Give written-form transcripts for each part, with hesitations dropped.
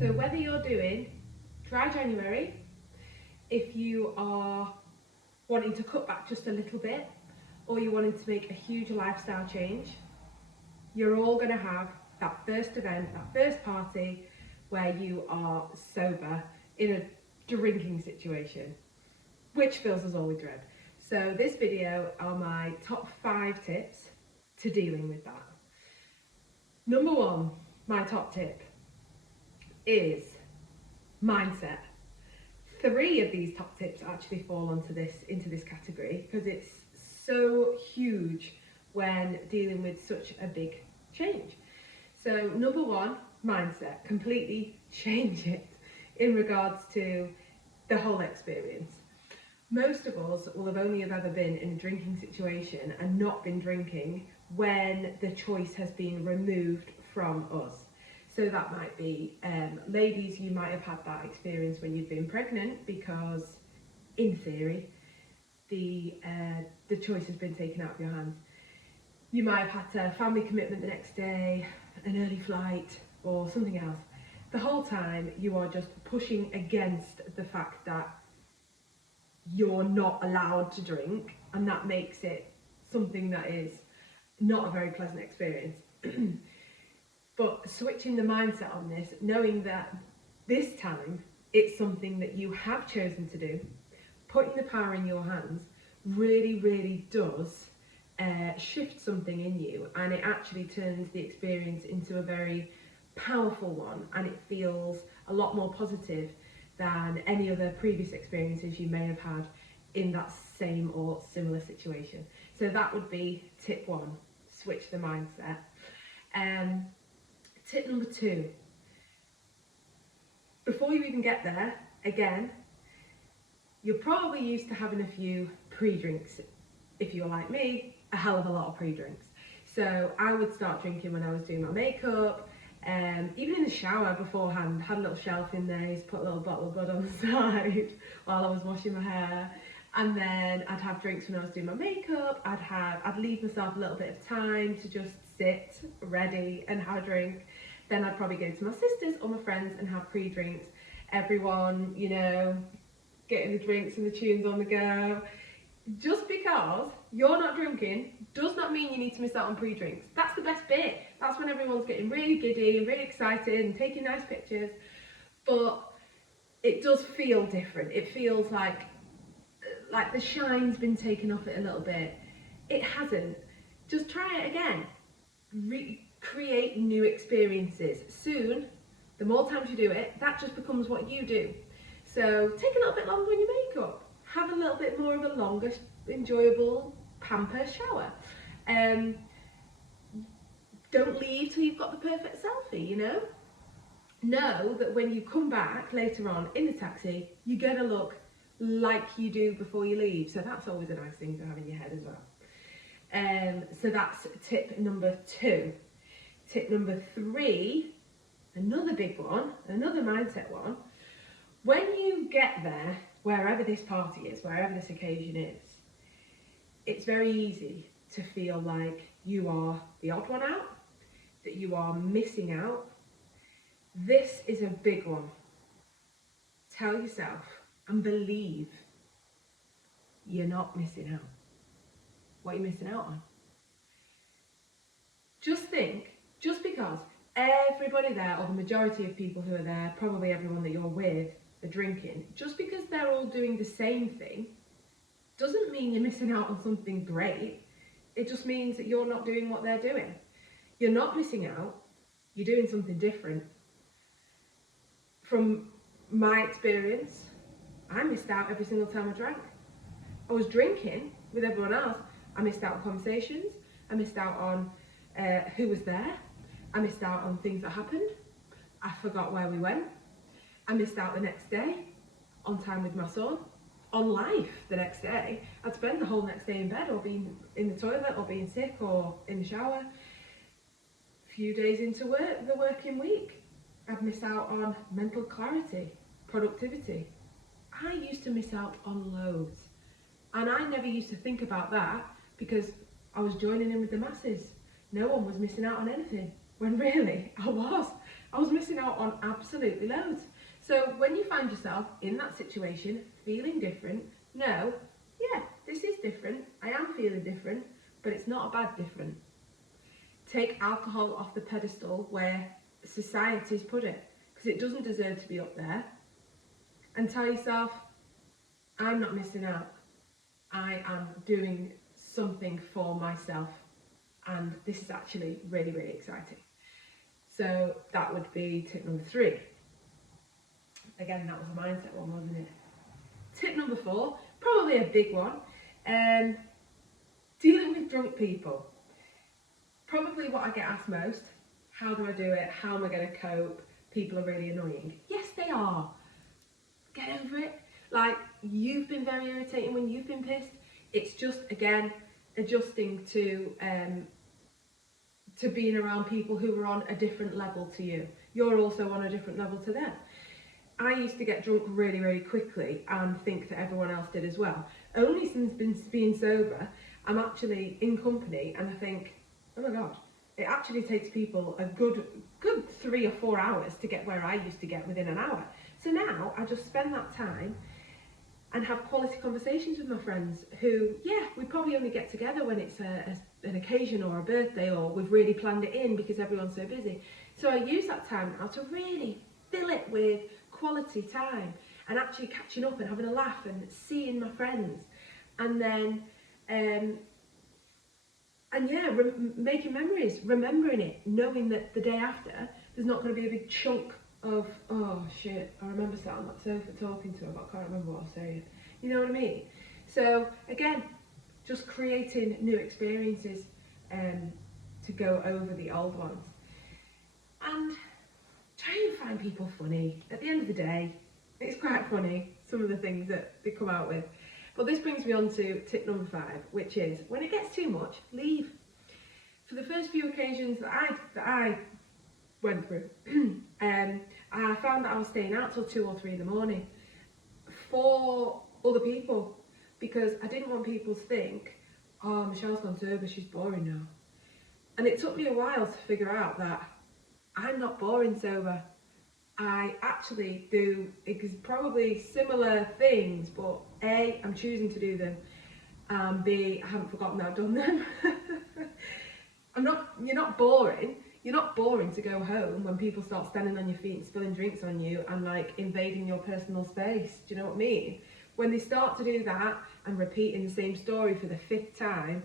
So whether you're doing dry January, if you are wanting to cut back just a little bit, or you're wanting to make a huge lifestyle change, you're all going to have that first event, that first party where you are sober in a drinking situation, which fills us all with dread. So this video are my top 5 tips to dealing with that. Number 1, my top tip is mindset. 3 of these top tips actually fall into this category because it's so huge when dealing with such a big change. So number 1, mindset. Completely change it in regards to the whole experience. Most of us will have only ever been in a drinking situation and not been drinking when the choice has been removed from us. So that might be, ladies, you might have had that experience when you've been pregnant because, in theory, the choice has been taken out of your hands. You might have had a family commitment the next day, an early flight, or something else. The whole time you are just pushing against the fact that you're not allowed to drink, and that makes it something that is not a very pleasant experience. But switching the mindset on this, knowing that this time it's something that you have chosen to do, putting the power in your hands really, really does shift something in you, and it actually turns the experience into a very powerful one, and it feels a lot more positive than any other previous experiences you may have had in that same or similar situation. So that would be tip 1, switch the mindset. Tip number 2, before you even get there, again, you're probably used to having a few pre-drinks. If you're like me, a hell of a lot of pre-drinks. So I would start drinking when I was doing my makeup, even in the shower beforehand, had a little shelf in there, put a little bottle of bud on the side while I was washing my hair. And then I'd have drinks when I was doing my makeup. I'd leave myself a little bit of time to just sit ready and have a drink. Then I'd probably go to my sisters or my friends and have pre-drinks. Everyone, you know, getting the drinks and the tunes on the go. Just because you're not drinking does not mean you need to miss out on pre-drinks. That's the best bit. That's when everyone's getting really giddy and really excited and taking nice pictures. But it does feel different. It feels like the shine's been taken off it a little bit. It hasn't. Just try it again. Create new experiences. Soon, the more times you do it, that just becomes what you do. So take a little bit longer on your makeup. Have a little bit more of a longer, enjoyable pamper shower. Don't leave till you've got the perfect selfie, you know? Know that when you come back later on in the taxi, you're going to look like you do before you leave. So that's always a nice thing to have in your head as well. So that's tip number 2. Tip number 3, another big one, another mindset one. When you get there, wherever this party is, wherever this occasion is, it's very easy to feel like you are the odd one out, that you are missing out. This is a big one. Tell yourself and believe you're not missing out. What are you missing out on? Just think, just because everybody there, or the majority of people who are there, probably everyone that you're with, are drinking, just because they're all doing the same thing, doesn't mean you're missing out on something great. It just means that you're not doing what they're doing. You're not missing out, you're doing something different. From my experience, I missed out every single time I drank. I was drinking with everyone else. I missed out on conversations. I missed out on who was there. I missed out on things that happened. I forgot where we went. I missed out the next day on time with my son, on life the next day. I'd spend the whole next day in bed, or being in the toilet, or being sick, or in the shower. A few days into the working week, I'd miss out on mental clarity, productivity. I used to miss out on loads. And I never used to think about that because I was joining in with the masses. No one was missing out on anything, when really I was. I was missing out on absolutely loads. So when you find yourself in that situation, feeling different, know, yeah, this is different, I am feeling different, but it's not a bad different. Take alcohol off the pedestal where society's put it, because it doesn't deserve to be up there, and tell yourself, I'm not missing out. I am doing something for myself, and this is actually really, really exciting. So that would be tip number 3. Again, that was a mindset one, wasn't it? Tip number 4, probably a big one, dealing with drunk people. Probably what I get asked most. How do I do it? How am I going to cope? People are really annoying. Yes, they are. Get over it. Like, you've been very irritating when you've been pissed. It's just, again, adjusting to being around people who are on a different level to you. You're also on a different level to them. I used to get drunk really, really quickly and think that everyone else did as well. Only since being sober, I'm actually in company and I think, oh my God, it actually takes people a good 3 or 4 hours to get where I used to get within an hour. So now I just spend that time and have quality conversations with my friends who, yeah, we probably only get together when it's an occasion or a birthday, or we've really planned it in because everyone's so busy. So I use that time now to really fill it with quality time and actually catching up and having a laugh and seeing my friends, and then making memories, remembering it, knowing that the day after there's not going to be a big chunk of, oh shit, I remember sat on that sofa talking to her, but I can't remember what I was saying. You know what I mean? So again, just creating new experiences to go over the old ones. And try and find people funny. At the end of the day, it's quite funny, some of the things that they come out with. But this brings me on to tip number 5, which is, when it gets too much, leave. For the first few occasions that I went through, I found that I was staying out till 2 or 3 in the morning for other people, because I didn't want people to think, oh, Michelle's gone sober, she's boring now. And it took me a while to figure out that I'm not boring sober. I actually do probably similar things, but A, I'm choosing to do them, and B, I haven't forgotten that I've done them. You're not boring. You're not boring to go home when people start standing on your feet and spilling drinks on you and like invading your personal space. Do you know what I mean? When they start to do that and repeating the same story for the 5th time,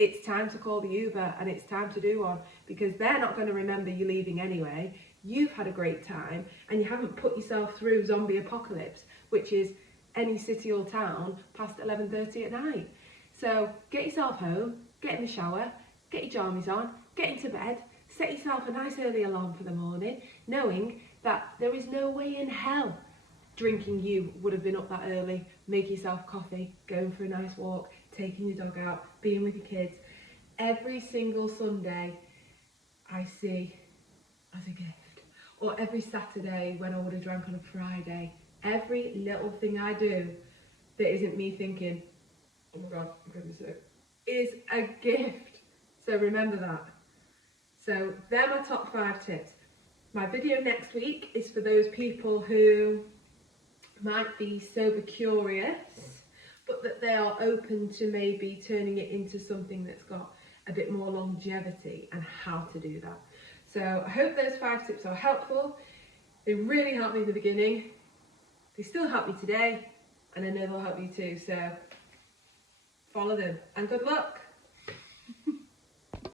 it's time to call the Uber and it's time to do one, because they're not going to remember you leaving anyway. You've had a great time and you haven't put yourself through zombie apocalypse, which is any city or town past 11:30 at night. So get yourself home, get in the shower, get your jammies on, get into bed, set yourself a nice early alarm for the morning, knowing that there is no way in hell drinking you would have been up that early. Make yourself coffee, going for a nice walk, taking your dog out, being with your kids. Every single Sunday I see as a gift, or every Saturday when I would have drank on a Friday. Every little thing I do that isn't me thinking, oh my God, I'm going to be sick, is a gift. So remember that. So they're my top 5 tips. My video next week is for those people who might be sober curious, but that they are open to maybe turning it into something that's got a bit more longevity, and how to do that. So I hope those 5 tips are helpful. They really helped me in the beginning. They still help me today, and I know they'll help you too. So follow them and good luck.